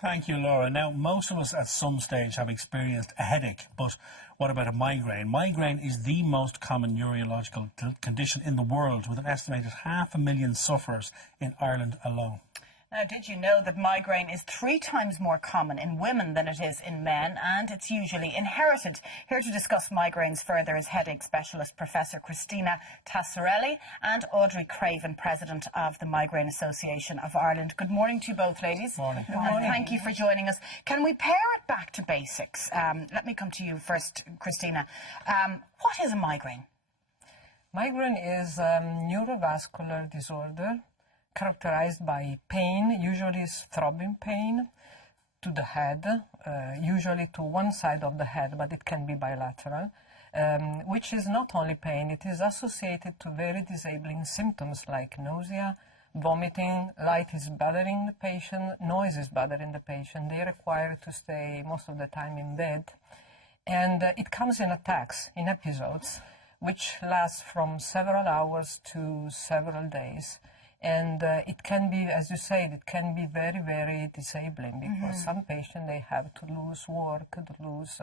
Thank you, Laura. Now, most of us at some stage have experienced a headache, but what about a migraine? Migraine is the most common neurological condition in the world, with an estimated 500,000 sufferers in Ireland alone. Now, did you know that migraine is 3 times more common in women than it is in men, and it's usually inherited? Here to discuss migraines further is headache specialist Professor Cristina Tassarelli and Audrey Craven, President of the Migraine Association of Ireland. Good morning to you both, ladies. Morning. Good morning. Thank you for joining us. Can we pair it back to basics? Let me come to you first, Cristina. What is a migraine? Migraine is a neurovascular disorder characterized by pain, usually throbbing pain, to the head, usually to one side of the head, but it can be bilateral, which is not only pain, it is associated to very disabling symptoms like nausea, vomiting, light is bothering the patient, noise is bothering the patient. They require to stay most of the time in bed. And it comes in attacks, in episodes, which last from several hours to several days. And it can be, as you said, it can be very, very disabling because some patients, they have to lose work, to lose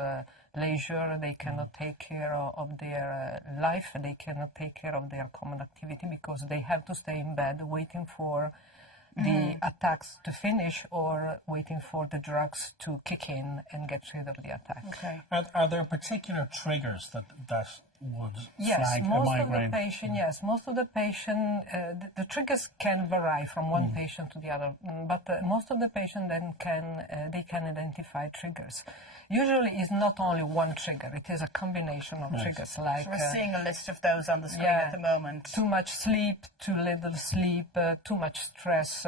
leisure, they cannot take care of their life, they cannot take care of their common activity because they have to stay in bed waiting for the attacks to finish or waiting for the drugs to kick in and get rid of the attack. Okay. Are there particular triggers that would flag a migraine? Most of the patient, the triggers can vary from one patient to the other, but most of the patient then they can identify triggers. Usually it's not only one trigger, it is a combination of triggers. Like so we're seeing a list of those on the screen at the moment. Too much sleep, too little sleep, too much stress,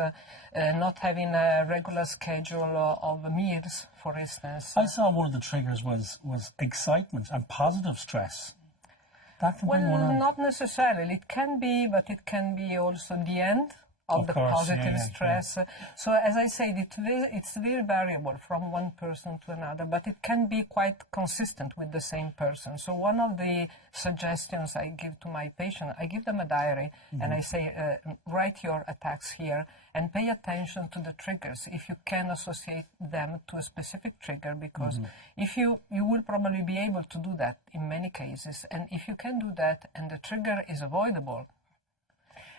not having a regular schedule of meals, for instance. I saw one of the triggers was excitement and positive stress. That can bring one on. Not necessarily. It can be, but it can be also the end of the positive stress. So as I said, it's very variable from one person to another, but it can be quite consistent with the same person. So one of the suggestions I give to my patient, I give them a diary and I say, write your attacks here and pay attention to the triggers if you can associate them to a specific trigger, because if you will probably be able to do that in many cases, and if you can do that and the trigger is avoidable,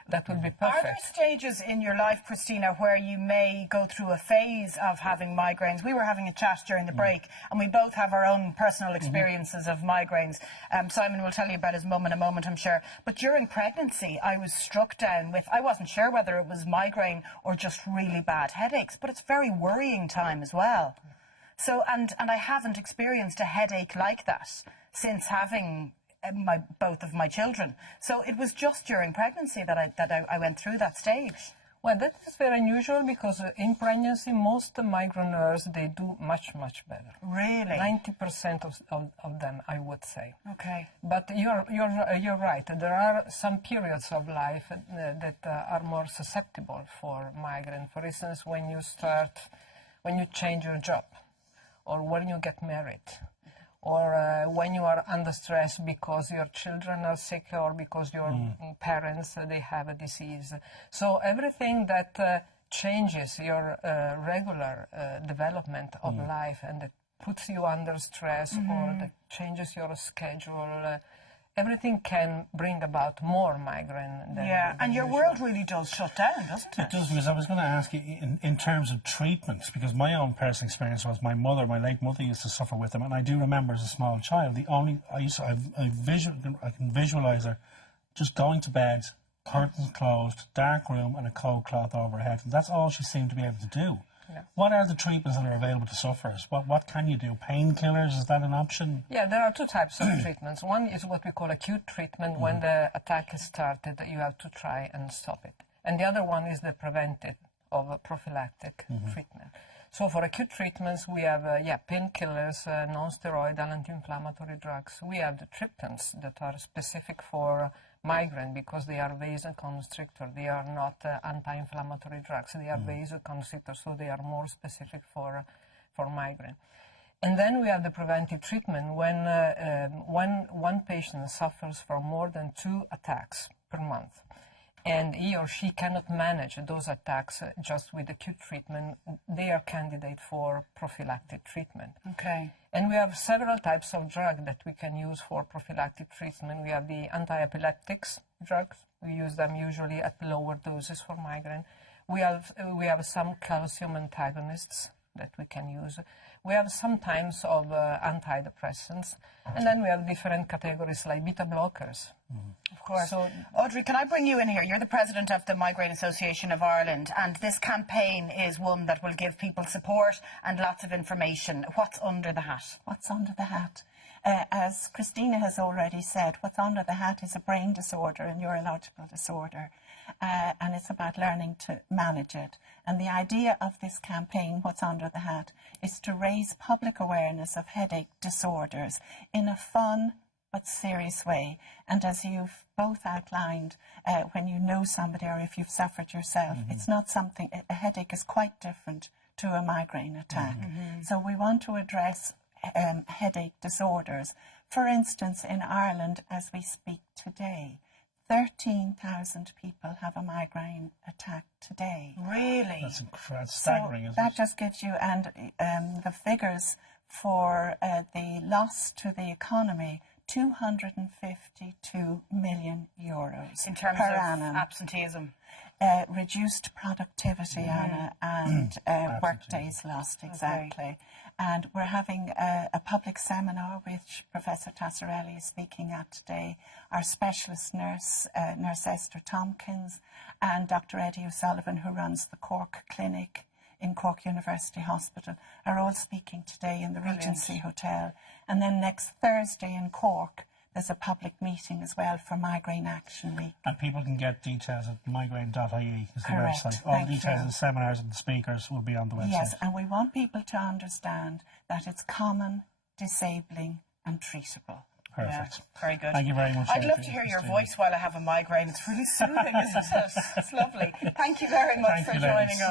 that would be perfect. Are there stages in your life, Cristina, where you may go through a phase of having migraines? We were having a chat during the break, and we both have our own personal experiences of migraines. Simon will tell you about his mum in a moment, I'm sure. But during pregnancy, I was struck down with, I wasn't sure whether it was migraine or just really bad headaches, but it's very worrying time as well. So, and I haven't experienced a headache like that since having both of my children. So it was just during pregnancy that I went through that stage. Well, that is very unusual because in pregnancy, most migraineurs, they do much, much better. Really? 90% of them, I would say. Okay. But you're right. There are some periods of life that are more susceptible for migraine. For instance, when you change your job, or when you get married, or when you are under stress because your children are sick or because your parents, they have a disease. So everything that changes your regular development of life and that puts you under stress or that changes your schedule, everything can bring about more migraine than and your usual. world really does shut down, doesn't it? It does, because I was going to ask you in terms of treatments, because my own personal experience was my late mother used to suffer with them, and I do remember as a small child, I can visualise her just going to bed, curtains closed, dark room and a cold cloth over her head, and that's all she seemed to be able to do. Yeah. What are the treatments that are available to sufferers? What can you do? Painkillers, is that an option? Yeah, there are two types of treatments. One is what we call acute treatment. When the attack is started, you have to try and stop it. And the other one is the preventive or prophylactic treatment. So for acute treatments, we have painkillers, non-steroidal anti-inflammatory drugs. We have the triptans that are specific for migraine because they are vasoconstrictor. They are not anti-inflammatory drugs. They are vasoconstrictor, so they are more specific for migraine. And then we have the preventive treatment when one patient suffers from more than 2 attacks per month. and he or she cannot manage those attacks just with acute treatment, they are candidate for prophylactic treatment. Okay. And we have several types of drugs that we can use for prophylactic treatment. We have the anti-epileptics drugs. We use them usually at lower doses for migraine. We have some calcium antagonists that we can use. We have some types of antidepressants. And then we have different categories like beta blockers. Of course. So, Audrey, can I bring you in here? You're the president of the Migraine Association of Ireland, and this campaign is one that will give people support and lots of information. What's under the hat? What's under the hat? As Cristina has already said, what's under the hat is a brain disorder, a neurological disorder, and it's about learning to manage it. And the idea of this campaign, What's Under the Hat, is to raise public awareness of headache disorders in a fun but serious way. And as you've both outlined, when you know somebody or if you've suffered yourself, it's not something, a headache is quite different to a migraine attack. So we want to address headache disorders. For instance, in Ireland, as we speak today, 13,000 people have a migraine attack today. Really? That's staggering, So isn't that it? just gives you, and the figures for the loss to the economy, 252 million euros In terms per of annum. absenteeism. Reduced productivity, Anna, and work days lost, exactly. And we're having a public seminar which Professor Tassarelli is speaking at today. Our specialist nurse, Nurse Esther Tompkins, and Dr. Eddie O'Sullivan, who runs the Cork Clinic in Cork University Hospital, are all speaking today in the Regency Hotel. And then next Thursday in Cork, there's a public meeting as well for Migraine Action Week. And people can get details at migraine.ie is the Correct. website. All Thank the details you. of the seminars and the speakers will be on the website. Yes, and we want people to understand that it's common, disabling and treatable. Perfect. Yeah, very good. Thank you very much. I'd love Audrey, to hear your Cristina. voice while I have a migraine. It's really soothing, isn't it? It's lovely. Thank you very much Thank for you, joining ladies. us.